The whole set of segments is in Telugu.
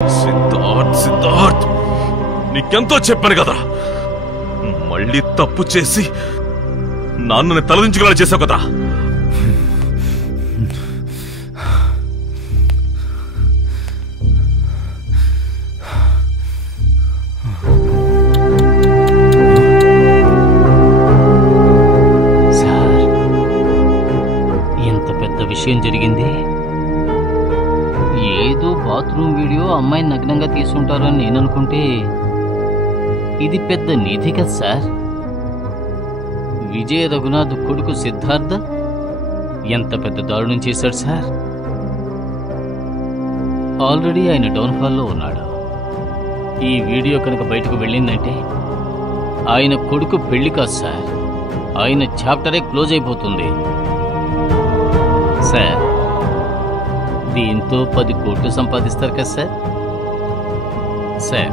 సిద్ధార్థ్ నీకెంతో చెప్పాను కదా, మళ్ళీ తప్పు చేసి నాన్నని తలదించుకునేలా చేశావు కదా. సార్, ఎంత పెద్ద విషయం జరిగింది. ఏదో బాత్రూమ్ వీడియో అమ్మాయి నగ్నంగా తీసుకుంటారని నేను అనుకుంటే ఇది పెద్ద నిధి కదా సార్. విజయ రఘునాథ్ కొడుకు సిద్ధార్థ ఎంత పెద్ద దారుణం చేశాడు సార్. ఆల్రెడీ ఆయన డౌన్ఫాల్లో ఉన్నాడు. ఈ వీడియో కనుక బయటకు వెళ్ళిందంటే ఆయన కొడుకు పెళ్లి కాదు సార్, ఆయన చాప్టరే క్లోజ్ అయిపోతుంది సార్. దీంతో 10 కోట్లు సంపాదిస్తారు కదా సార్. సార్,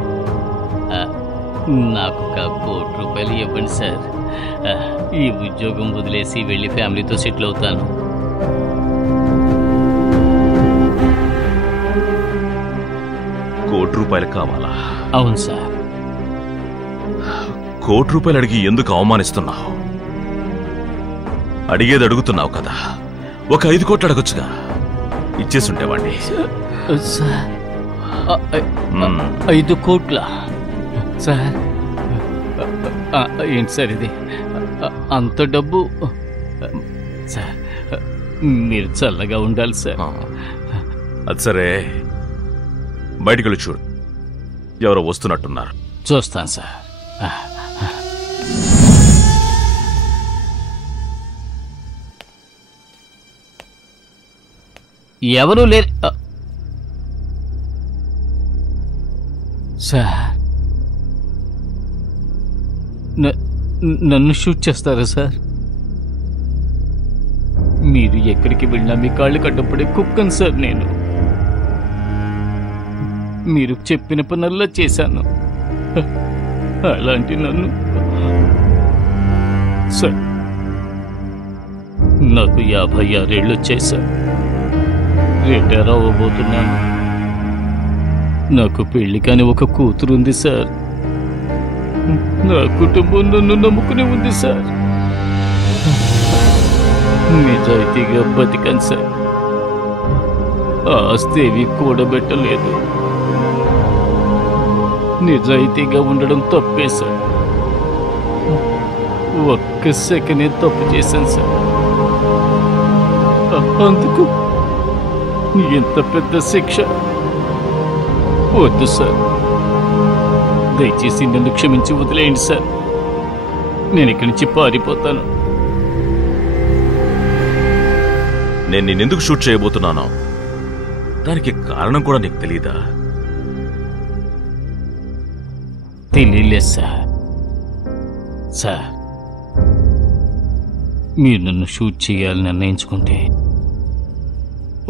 నాకు ₹1 కోటి ఇవ్వండి సార్. ఈ ఉద్యోగం వదిలేసి వెళ్ళి ఫ్యామిలీతో సెటిల్ అవుతాను. ₹1 కోటి కావాలా? అవును సార్. ₹1 కోటి అడిగి ఎందుకు అవమానిస్తున్నావు? అడిగేది అడుగుతున్నావు కదా, ఒక 5 కోట్లు అడగొచ్చుగా, ఇచ్చేసుంటేవాడిని. 5 కోట్ల సార్? ఏంటి సార్ ఇది, అంత డబ్బు? సార్, మీరు చల్లగా ఉండాలి సార్. అది సరే, బయటికి వెళ్ళి చూడు, ఎవరో వస్తున్నట్టున్నారు. చూస్తాను సార్. ఎవరూ లేరు సార్. నన్ను షూట్ చేస్తారా సార్? మీరు ఎక్కడికి వెళ్ళినా మీ కాళ్ళు కట్టపడే కుక్కను సార్ నేను. మీరు చెప్పిన పనుల్లో చేశాను, అలాంటి నన్ను సార్. నాకు 56 ఏళ్ళు వచ్చాయి సార్. రిటైర్ అవ్వబోతున్నాను. నాకు పెళ్లి కాని ఒక కూతురుంది సార్. నా కుటుంబం నన్ను నమ్ముకుని ఉంది సార్. నిజాయితీగా బతికాను సార్. ఆస్తి ఏవి కూడబెట్టలేదు. నిజాయితీగా ఉండడం తప్పే సార్. ఒక్క సెకండే తప్పు చేశాను సార్. అందుకు ఎంత పెద్ద శిక్ష వద్దు సార్. దయచేసి నన్ను క్షమించి వదిలేయండి సార్. నేను ఇక్కడి నుంచి పారిపోతాను. నేను నిన్నెందుకు షూట్ చేయబోతున్నానో దానికి కారణం కూడా నీకు తెలీదా? తెలియలేదు సార్. సార్, మీరు నన్ను షూట్ చేయాలని నిర్ణయించుకుంటే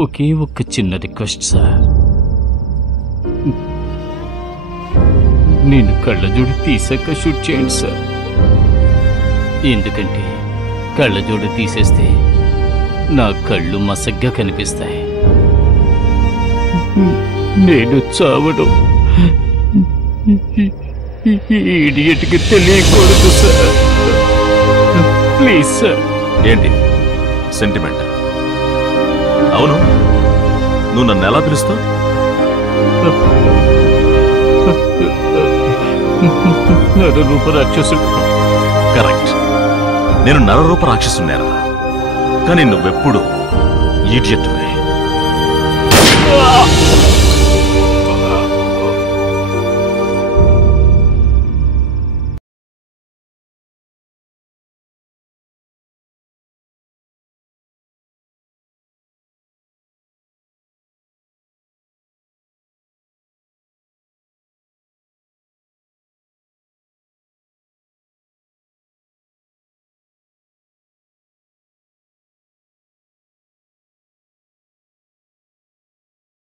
ఒకే ఒక్క చిన్న రిక్వెస్ట్ సార్. నేను కళ్ళజోడు తీసాక షూట్ చేయండి సార్. ఎందుకంటే కళ్ళజోడు తీసేస్తే నా కళ్ళు మసగ్గా కనిపిస్తాయి. నేను చావడం ఈడియట్కి తెలియకూడదు సార్. Please sir. ఏంటి సెంటిమెంట్? అవును, నువ్వు నన్ను ఎలా పిలుస్తావు? నరరూప రాక్షసుడు. కరెక్ట్, నేను నరరూప రాక్షసున్నారా? కానీ నువ్వెప్పుడు ఈడియట్వే.